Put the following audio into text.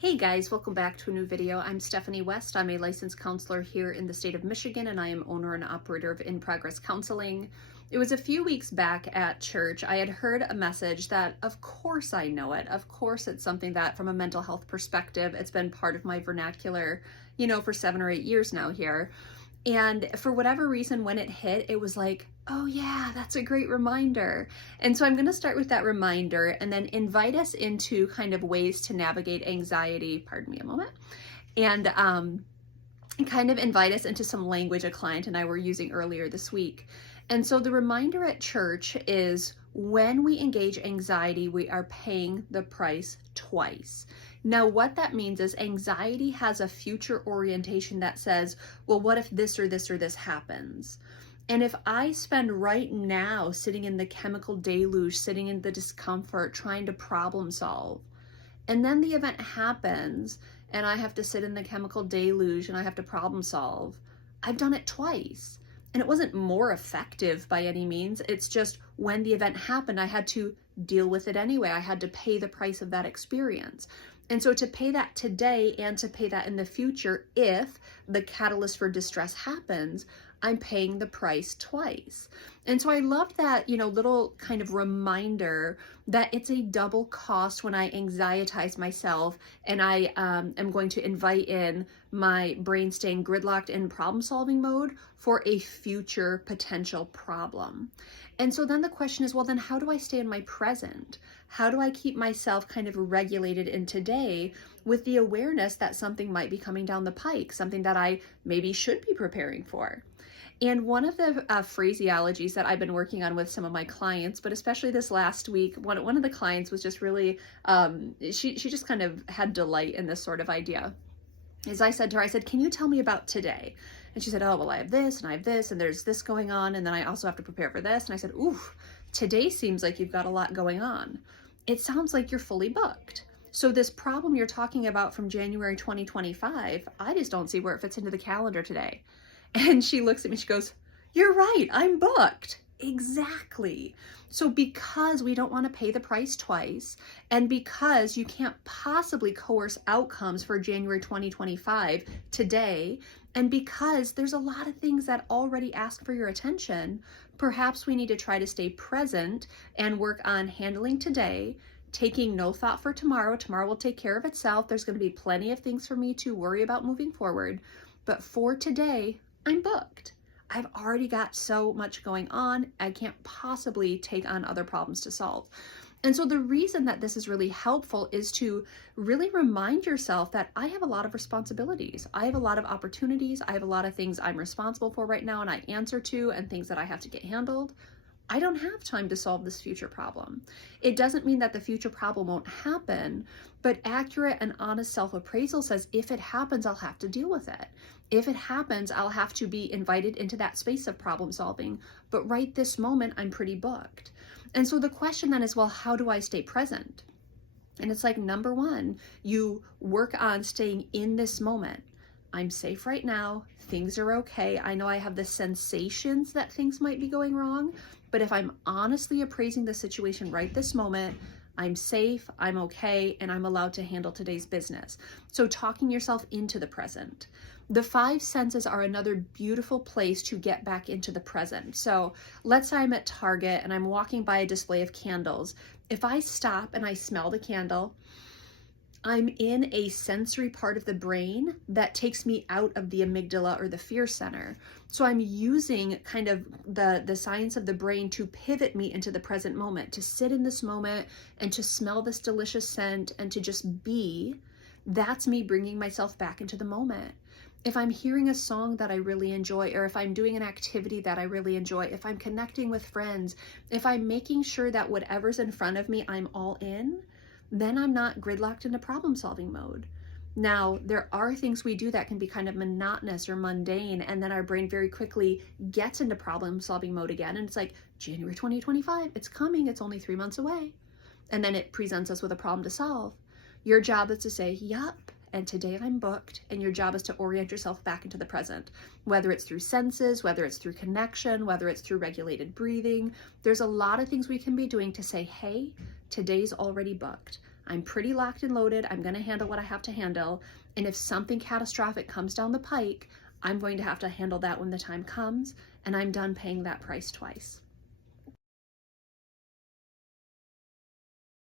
Hey guys, welcome back to a new video. I'm Stephanie West. I'm a licensed counselor here in the state of Michigan, and I am owner and operator of In Progress Counseling. It was a few weeks back at church. I had heard a message that, of course I know it. Of course it's something that from a mental health perspective, it's been part of my vernacular, for 7 or 8 years now here. And for whatever reason, when it hit, it was like, oh yeah, that's a great reminder. And so I'm going to start with that reminder and then invite us into kind of ways to navigate anxiety, pardon me a moment, and kind of invite us into some language a client and I were using earlier this week. And so the reminder at church is when we engage anxiety, we are paying the price twice. Now, what that means is anxiety has a future orientation that says, well, what if this or this or this happens? And if I spend right now sitting in the chemical deluge, sitting in the discomfort, trying to problem solve, and then the event happens and I have to sit in the chemical deluge and I have to problem solve, I've done it twice. And it wasn't more effective by any means. It's just when the event happened, I had to deal with it anyway. I had to pay the price of that experience. And so to pay that today and to pay that in the future, if the catalyst for distress happens, I'm paying the price twice. And so I love that, little kind of reminder that it's a double cost when I anxietize myself and I am going to invite in my brain staying gridlocked in problem solving mode for a future potential problem. And so then the question is, well, then how do I stay in my present? How do I keep myself kind of regulated in today with the awareness that something might be coming down the pike, something that I maybe should be preparing for? And one of the phraseologies that I've been working on with some of my clients, but especially this last week, one of the clients was just really, she just kind of had delight in this sort of idea. As I said to her, can you tell me about today? And she said, oh, well, I have this and I have this and there's this going on. And then I also have to prepare for this. And I said, ooh, today seems like you've got a lot going on. It sounds like you're fully booked. So this problem you're talking about from January 2025, I just don't see where it fits into the calendar today. And she looks at me, she goes, you're right, I'm booked. Exactly. So because we don't want to pay the price twice, and because you can't possibly coerce outcomes for January 2025 today, and because there's a lot of things that already ask for your attention, perhaps we need to try to stay present and work on handling today, taking no thought for tomorrow. Tomorrow will take care of itself. There's going to be plenty of things for me to worry about moving forward. But for today, I'm booked. I've already got so much going on. I can't possibly take on other problems to solve. And so the reason that this is really helpful is to really remind yourself that I have a lot of responsibilities. I have a lot of opportunities. I have a lot of things I'm responsible for right now and I answer to and things that I have to get handled. I don't have time to solve this future problem. It doesn't mean that the future problem won't happen, but accurate and honest self-appraisal says if it happens, I'll have to deal with it. If it happens, I'll have to be invited into that space of problem solving. But right this moment, I'm pretty booked. And so the question then is, well, how do I stay present? And it's like, number one, you work on staying in this moment. I'm safe right now. Things are okay. I know I have the sensations that things might be going wrong, but if I'm honestly appraising the situation right this moment, I'm safe, I'm okay, and I'm allowed to handle today's business. So talking yourself into the present. The 5 senses are another beautiful place to get back into the present. So let's say I'm at Target and I'm walking by a display of candles. If I stop and I smell the candle, I'm in a sensory part of the brain that takes me out of the amygdala or the fear center. So I'm using kind of the science of the brain to pivot me into the present moment, to sit in this moment and to smell this delicious scent and to just be. That's me bringing myself back into the moment. If I'm hearing a song that I really enjoy, or if I'm doing an activity that I really enjoy, if I'm connecting with friends, if I'm making sure that whatever's in front of me, I'm all in, then I'm not gridlocked into problem solving mode. Now, there are things we do that can be kind of monotonous or mundane, and then our brain very quickly gets into problem solving mode again. And it's like, January 2025, it's coming, it's only 3 months away. And then it presents us with a problem to solve. Your job is to say, yup, and today I'm booked, and your job is to orient yourself back into the present, whether it's through senses, whether it's through connection, whether it's through regulated breathing. There's a lot of things we can be doing to say, hey, today's already booked. I'm pretty locked and loaded. I'm going to handle what I have to handle. And if something catastrophic comes down the pike, I'm going to have to handle that when the time comes, and I'm done paying that price twice.